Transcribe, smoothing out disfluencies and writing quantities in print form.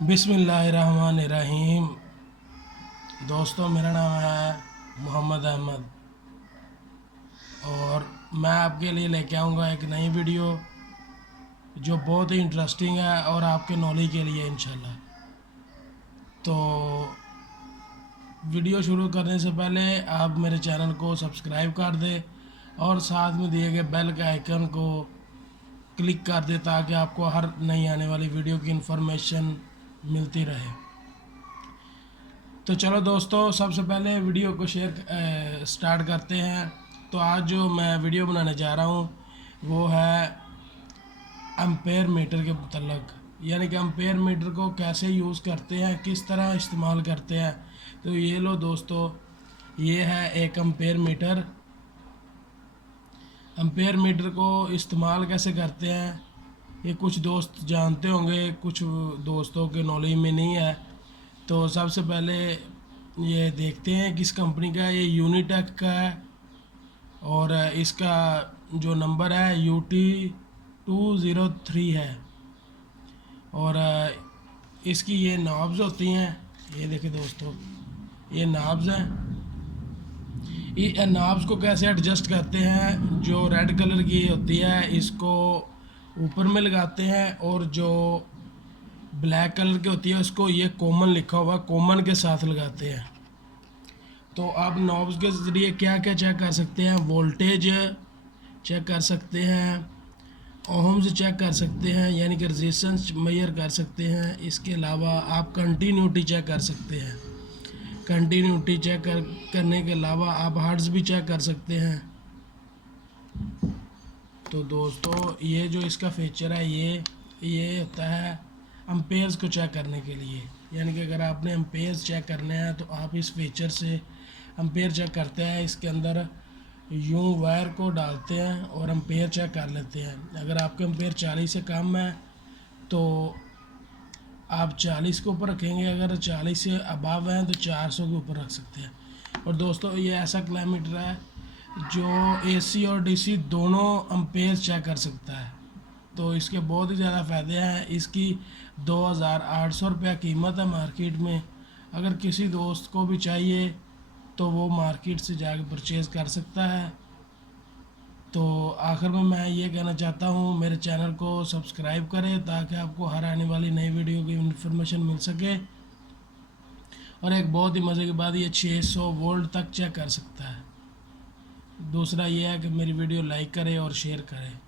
बिस्मिल्लाहिर्रहमानिर्रहीम। दोस्तों, मेरा नाम है मोहम्मद अहमद और मैं आपके लिए लेके आऊँगा एक नई वीडियो जो बहुत ही इंटरेस्टिंग है और आपके नॉलेज के लिए इंशाल्लाह। तो वीडियो शुरू करने से पहले आप मेरे चैनल को सब्सक्राइब कर दें और साथ में दिए गए बेल के आइकन को क्लिक कर दें ताकि आपको हर नई आने वाली वीडियो की इन्फॉर्मेशन मिलती रहे। तो चलो दोस्तों, सबसे पहले वीडियो को स्टार्ट करते हैं। तो आज जो मैं वीडियो बनाने जा रहा हूँ वो है एम्पेयर मीटर के मतलब, यानी कि एम्पेयर मीटर को कैसे यूज़ करते हैं, किस तरह इस्तेमाल करते हैं। तो ये लो दोस्तों, ये है एक एम्पेयर मीटर। एम्पेयर मीटर को इस्तेमाल कैसे करते हैं ये कुछ दोस्त जानते होंगे, कुछ दोस्तों के नॉलेज में नहीं है। तो सबसे पहले ये देखते हैं किस कंपनी का है। ये यूनिटेक का है और इसका जो नंबर है UT203 है। और इसकी ये नॉब्स होती हैं, ये देखिए दोस्तों, ये नॉब्स हैं। ये नॉब्स को कैसे एडजस्ट करते हैं, जो रेड कलर की होती है इसको ऊपर में लगाते हैं और जो ब्लैक कलर की होती है उसको, ये कॉमन लिखा हुआ कॉमन के साथ लगाते हैं। तो आप नॉब्स के ज़रिए क्या क्या चेक कर सकते हैं, वोल्टेज चेक कर सकते हैं, ओहम्स चेक कर सकते हैं, यानी कि रेजिस्टेंस मेजर कर सकते हैं। इसके अलावा आप कंटिन्यूटी चेक कर सकते हैं। कंटिन्यूटी करने के अलावा आप हर्ट्ज भी चेक कर सकते हैं। तो दोस्तों, ये जो इसका फीचर है ये होता है एम्पेयर्स को चेक करने के लिए, यानी कि अगर आपने एम्पेयर्स चेक करने हैं तो आप इस फीचर से एम्पेयर चेक करते हैं। इसके अंदर यूं वायर को डालते हैं और एम्पेयर चेक कर लेते हैं। अगर आपके एम्पेयर 40 से कम है तो आप 40 के ऊपर रखेंगे, अगर 40 से अबव हैं तो 400 के ऊपर रख सकते हैं। और दोस्तों, ये ऐसा किलोमीटर है जो AC और DC दोनों एम्पेयर चेक कर सकता है। तो इसके बहुत ही ज़्यादा फ़ायदे हैं। इसकी 2800 रुपया कीमत है मार्केट में। अगर किसी दोस्त को भी चाहिए तो वो मार्केट से जाकर परचेज़ कर सकता है। तो आखिर में मैं ये कहना चाहता हूँ, मेरे चैनल को सब्सक्राइब करें ताकि आपको हर आने वाली नई वीडियो की इन्फॉर्मेशन मिल सके। और एक बहुत ही मज़े की बात, ये 600 वोल्ट तक चेक कर सकता है। दूसरा ये है कि मेरी वीडियो लाइक करें और शेयर करें।